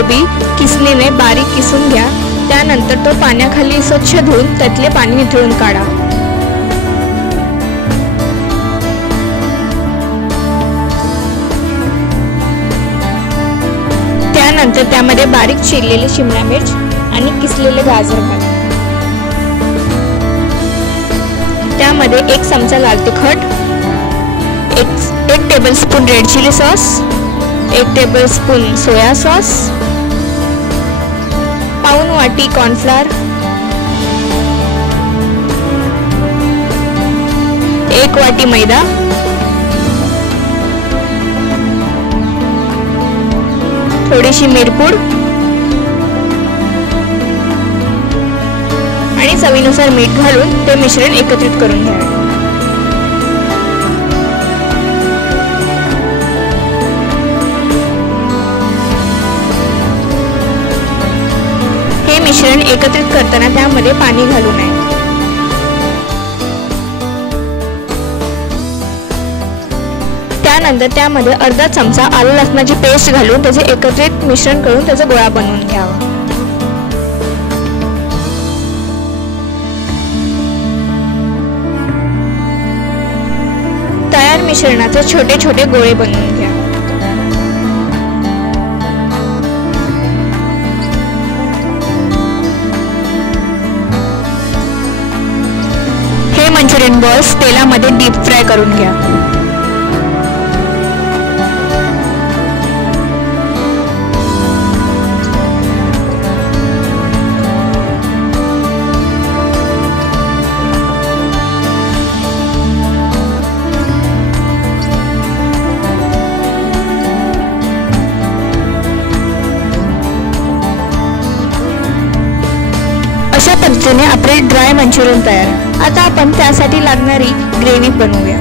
कोबी किसणीने बारीक किसून घ्या। त्यानंतर तो पाण्याखाली स्वच्छ धुवून त्यातले पाणी निथळून काढा। त्यानंतर त्यामध्ये बारीक चिरलेली शिमला मिर्च आणि किसलेले गाजर घाला। त्यामध्ये 1 चमचा लाल तिखट, 1 tablespoon red chilli sauce, 1 tablespoon soya sauce, पाऊण वाटी कॉर्नफ्लोअर, 1 वाटी मैदा, थोडीशी मिरपूड आणि चवीनुसार मीठ घालून ते मिश्रण एकत्रित करून घ्यावे। हे मिश्रण एकत्रित करताना त्यामध्ये पाणी घालू नये। त्यानंतर त्यामध्ये अर्धा चमचा आलं लसणाची पेस्ट घालून त्याचे एकत्रित मिश्रण करून त्याचा गोळा बनवून घ्यावा। तयार मिश्रणाचे छोटे छोटे गोळे बनवून घ्या। हे मंचुरियन बॉल्स तेलामध्ये डीप फ्राय करून घ्या। अशा पद्धतीने आपले ड्राय मंचुरियन तयार। आता आपण त्यासाठी लागणारी ग्रेव्ही बनवूया।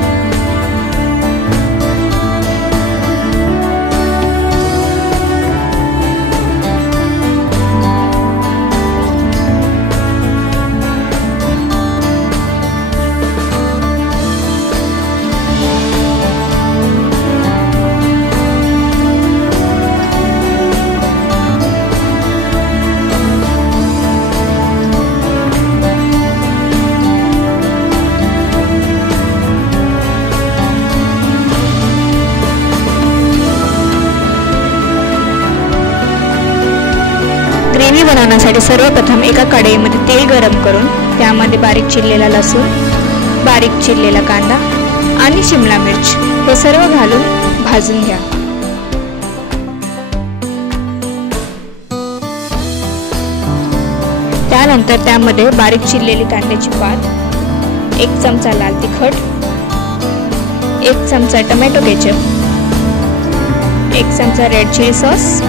ग्रेव्ही बनवण्यासाठी सर्वप्रथम एका कढईमध्ये तेल गरम करून त्यामध्ये बारीक चिरलेला लसूण, बारीक चिरलेला कांदा आणि शिमला मिर्च हे सर्व घालून भाजून घ्या। त्यानंतर त्यामध्ये बारीक चिरलेली कांद्याची पात, 1 चमचा लाल तिखट, 1 चमचा टोमॅटो केचप, 1 चमचा रेड चिली सॉस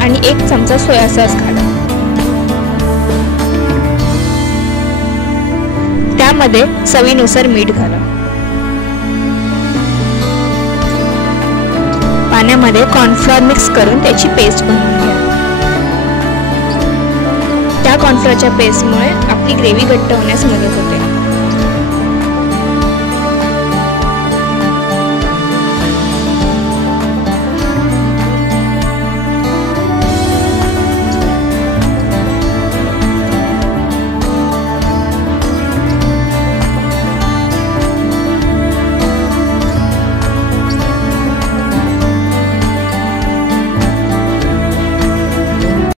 आणि 1 चमचा सोया सॉस घाला। त्यामध्ये चवीनुसार मीठ घाला। पाण्यामध्ये कॉर्नफ्लोअर मिक्स करून त्याची पेस्ट बनवून घ्या। त्या कॉर्नफ्लोअरच्या पेस्टमुळे आपली ग्रेव्ही घट्ट होण्यास मदत होते।